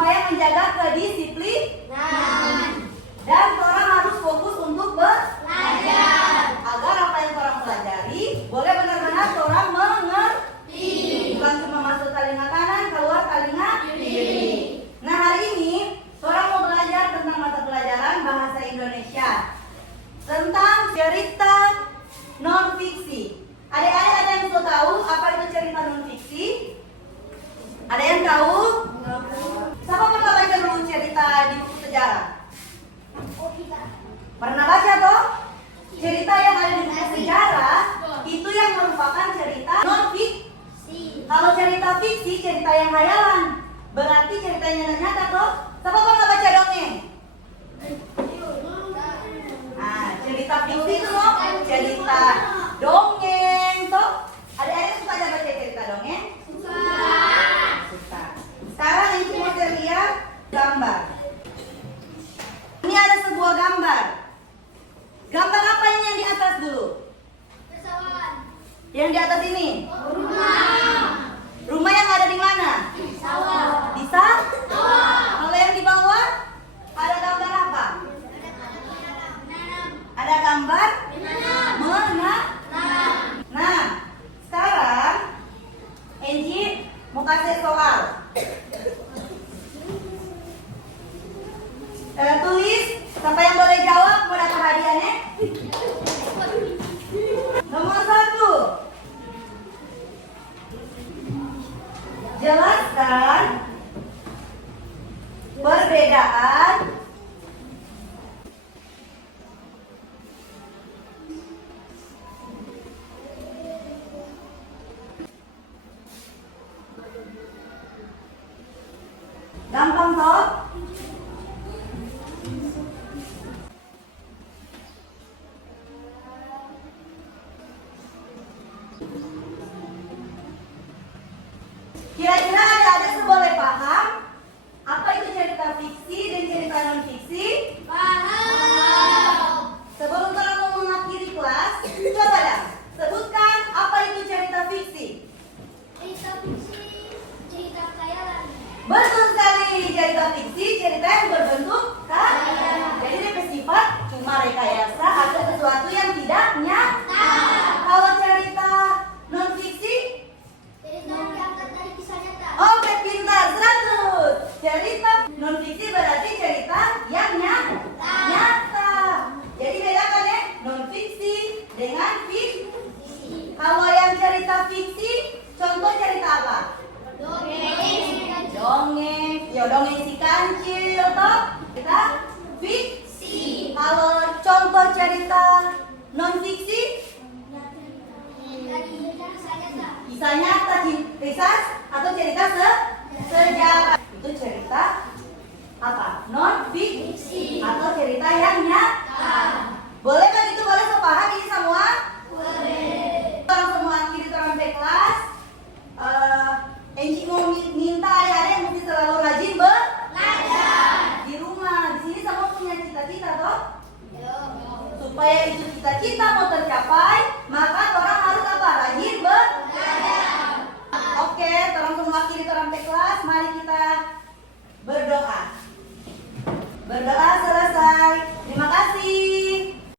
supaya menjaga kedisiplinan. Dan orang harus fokus untuk belajar agar apa yang orang pelajari boleh benar-benar orang mengerti, bukan cuma masuk telinga kanan keluar telinga kiri. Nah, hari ini orang mau belajar tentang mata pelajaran bahasa Indonesia tentang cerita non fiksi. Adik-adik ada yang sudah tahu apa itu cerita non fiksi? Ada yang tahu? Siapa pernah baca dulu cerita di buku sejarah? Pernah baca toh? Cerita yang ada di buku sejarah itu yang merupakan cerita non fiksi. Kalau cerita fiksi, cerita yang hayalan, berarti ceritanya nyata toh? Siapa pernah baca dongeng? Nah, cerita fiksi itu loh, cerita dongeng toh. Adik-adik suka baca cerita dongeng? Suka. Sekarang ini mau lihat gambar. Ini ada sebuah gambar. Gambar apa ini yang di atas dulu? Pesawat. Yang di atas ini? Rumah. Rumah yang ada di mana? Sawah. Di sawah. Sawah. Kalau yang di bawah ada gambar apa? Ada gambar menanam. Nah, sekarang Enji mau kasih soal. Tulis, siapa yang boleh jawab mau dapat hadiahnya? Nomor 1. Jelaskan perbedaan gampang toh? Kira-kira adik-adik boleh paham apa itu cerita fiksi dan cerita non fiksi? Paham. Sebelum kamu mengakhiri kelas, coba dah sebutkan apa itu cerita fiksi. Cerita fiksi, cerita khayalan. Betul sekali, cerita fiksi cerita yang berbentuk Khayal. jadi dia bersifat cuma rekayasa atau sesuatu yang tidak nyata. Kalau cerita non fiksi, Cerita yang diangkat dari kisah nyata. oke, pintar 100. Cerita non fiksi berarti cerita yang nyata. Jadi bedakan ya non fiksi dengan fiksi. Kalau yang cerita fiksi, contoh cerita apa? Dongeng, ya dongeng si kancil toh. Kita fiksi. Kalau contoh cerita non fiksi, kisah nyata, kisah atau cerita sejarah. Itu cerita apa? Non fiksi atau cerita yang nyata. Boleh kan itu? Boleh sepaham ini semua? Boleh. Orang semua akhiri sampai kelas. Enji mau minta adik-adik yang mesti selalu rajin Belajar. di rumah. Di sini semua punya cita-cita toh? Supaya itu cita-cita mau